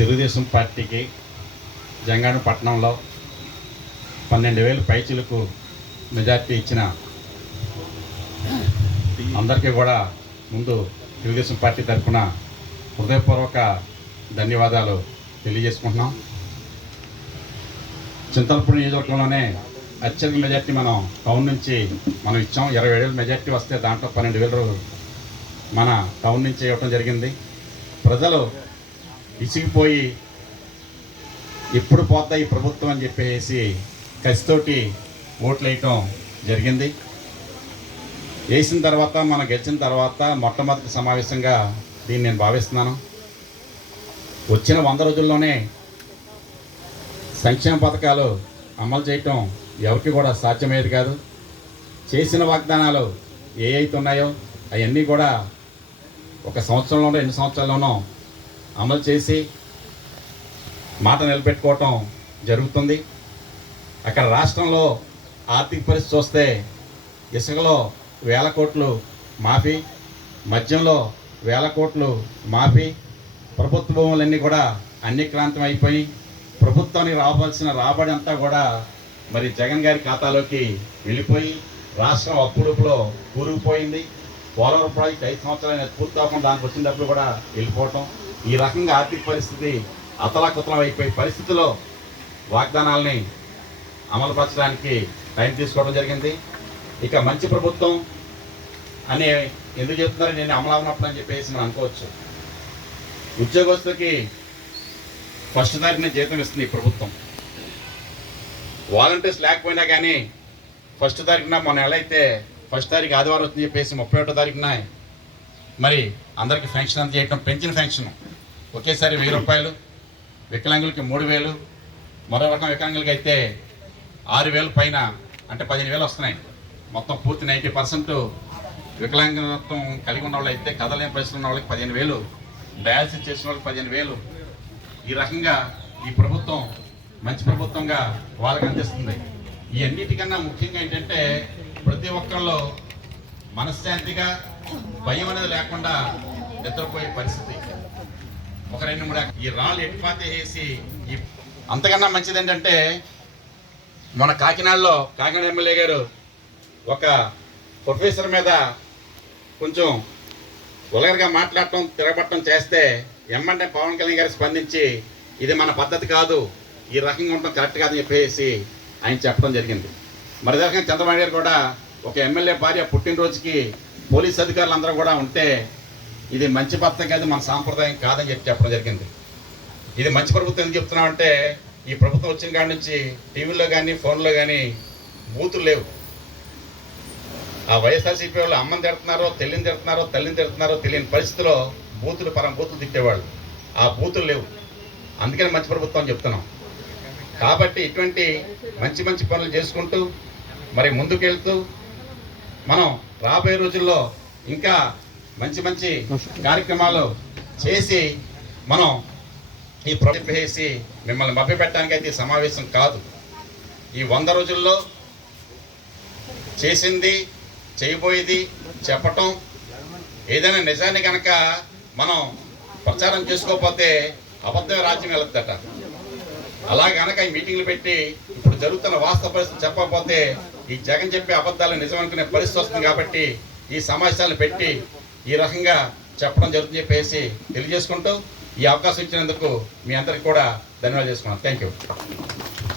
తెలుగుదేశం పార్టీకి జంగాణ పట్టణంలో పన్నెండు వేలు పైచీలకు మెజార్టీ ఇచ్చిన అందరికీ కూడా ముందు తెలుగుదేశం పార్టీ తరఫున హృదయపూర్వక ధన్యవాదాలు తెలియజేసుకుంటున్నాం. చింతలపూడి నియోజకవర్గంలోనే అత్యధిక మెజార్టీ మనం టౌన్ నుంచి మనం ఇచ్చాం. ఇరవై ఏడు మెజార్టీ వస్తే దాంట్లో పన్నెండు వేలు మన టౌన్ నుంచి ఇవ్వటం జరిగింది. ప్రజలు ఇసిగిపోయి ఎప్పుడు పోతాయి ఈ ప్రభుత్వం అని చెప్పేసి కసితోటి ఓట్లు వేయటం జరిగింది. వేసిన తర్వాత మనం గెలిచిన తర్వాత మొట్టమొదటి సమావేశంగా దీన్ని నేను భావిస్తున్నాను. వచ్చిన వంద రోజుల్లోనే సంక్షేమ పథకాలు అమలు చేయటం ఎవరికి కూడా సాధ్యమయ్యేది కాదు. చేసిన వాగ్దానాలు ఏ అయితే ఉన్నాయో అవన్నీ కూడా ఒక సంవత్సరంలోనో ఎన్ని సంవత్సరాల్లోనో అమలు చేసి మాట నిలబెట్టుకోవటం జరుగుతుంది. అక్కడ రాష్ట్రంలో ఆర్థిక పరిస్థితి చూస్తే ఇసుకలో వేల కోట్లు మాఫీ మద్యంలో వేల కోట్లు మాఫీ ప్రభుత్వ భూములన్నీ కూడా అన్యక్రాంతం అయిపోయి ప్రభుత్వానికి రావాల్సిన రాబడి అంతా కూడా మరి జగన్ గారి ఖాతాలోకి వెళ్ళిపోయి రాష్ట్రం అప్పుడుపులో కూరుకుపోయింది. పోలవరం ప్రాజెక్ట్ ఐదు సంవత్సరాలు పూర్తి అవ్వకుండా దానికి వచ్చినప్పుడు కూడా వెళ్ళిపోవటం. ఈ రకంగా ఆర్థిక పరిస్థితి అతలాకుతలం అయిపోయే పరిస్థితిలో వాగ్దానాలని అమలుపరచడానికి టైం తీసుకోవడం జరిగింది. ఇక మంచి ప్రభుత్వం అని ఎందుకు చెప్తున్నారు? నేను అమలవనప్పుడు అని చెప్పేసి మనం అనుకోవచ్చు. ఉద్యోగస్తులకి ఫస్ట్ తారీఖున జీతం ఇస్తుంది ఈ ప్రభుత్వం. వాలంటీర్స్ లేకపోయినా కానీ ఫస్ట్ తారీఖున మొన్న ఎలా అయితే ఫస్ట్ తారీఖు ఆదివారం వచ్చింది చెప్పేసి ముప్పై ఒకటో తారీఖున మరి అందరికీ ఫెన్షన్ అంత చేయటం పెంచిన ఫెన్షన్ ఒకేసారి వెయ్యి రూపాయలు వికలాంగులకి మూడు వేలు మరో రకం వికలాంగులకి అయితే ఆరు వేలు పైన అంటే పదిహేను వేలు వస్తున్నాయి. మొత్తం పూర్తి నైంటీ పర్సెంట్ వికలాంగత్వం కలిగి ఉన్న వాళ్ళు అయితే కదలేని పరిస్థితులు ఉన్న వాళ్ళకి పదిహేను వేలు డయాలసిస్ చేసిన వాళ్ళకి పదిహేను వేలు. ఈ రకంగా ఈ ప్రభుత్వం మంచి ప్రభుత్వంగా వాళ్ళకి అందిస్తుంది. ఈ అన్నిటికన్నా ముఖ్యంగా ఏంటంటే ప్రతి ఒక్కళ్ళు మనశ్శాంతిగా భయం అనేది లేకుండా నిద్రపోయే పరిస్థితి. ఒక రెండు మూడు ఈ రాళ్ళు ఎట్టిపాతే వేసి అంతకన్నా మంచిది ఏంటంటే మన కాకినాడలో కాకినాడ ఎమ్మెల్యే గారు ఒక ప్రొఫెసర్ మీద కొంచెం ఉలగరగా మాట్లాడటం తిరగబట్టడం చేస్తే ఎమ్మంటే పవన్ కళ్యాణ్ గారు స్పందించి ఇది మన పద్ధతి కాదు ఈ రకంగా ఉండటం కరెక్ట్ కాదని చెప్పేసి ఆయన చెప్పడం జరిగింది. మరి రకంగా చంద్రబాబు గారు కూడా ఒక ఎమ్మెల్యే భార్య పుట్టినరోజుకి పోలీస్ అధికారులు అందరూ కూడా ఉంటే ఇది మంచి పథకం కాదు మన సాంప్రదాయం కాదని చెప్పి చెప్పడం జరిగింది. ఇది మంచి ప్రభుత్వం ఎందుకు చెప్తున్నామంటే ఈ ప్రభుత్వం వచ్చిన కాడి నుంచి టీవీలో కానీ ఫోన్లో కానీ బూతులు లేవు. ఆ వైఎస్ఆర్సీపీ వాళ్ళు అమ్మని తిడుతున్నారో తెల్లిని తిడుతున్నారో తల్లిని తిడుతున్నారో తెలియని పరిస్థితిలో బూతులు పరం బూతులు తిట్టేవాళ్ళు. ఆ బూతులు లేవు. అందుకని మంచి ప్రభుత్వం అని చెప్తున్నాం. కాబట్టి ఇటువంటి మంచి మంచి పనులు చేసుకుంటూ మరి ముందుకెళ్తూ మనం రాబోయే రోజుల్లో ఇంకా మంచి మంచి కార్యక్రమాలు చేసి మనం ఈ ప్రాజెక్ట్ వేసి మిమ్మల్ని మభ్యపెట్టడానికి అయితే సమావేశం కాదు. ఈ వంద రోజుల్లో చేసింది చేయబోయేది చెప్పటం ఏదైనా నిజాన్ని కనుక మనం ప్రచారం చేసుకోకపోతే అబద్ధమే రాజ్యం వెళ్తుందట. అలా కనుక ఈ మీటింగ్లు పెట్టి ఇప్పుడు జరుగుతున్న వాస్తవ పరిస్థితి చెప్పకపోతే ఈ జగన్ చెప్పే అబద్ధాలు నిజం అనుకునే పరిస్థితి వస్తుంది కాబట్టి ఈ సమావేశాలను పెట్టి ఈ రకంగా చెప్పడం జరుగుతుంది చెప్పేసి తెలియజేసుకుంటూ ఈ అవకాశం ఇచ్చినందుకు మీ అందరికి కూడా ధన్యవాదాలు చేసుకున్నాను. Thank you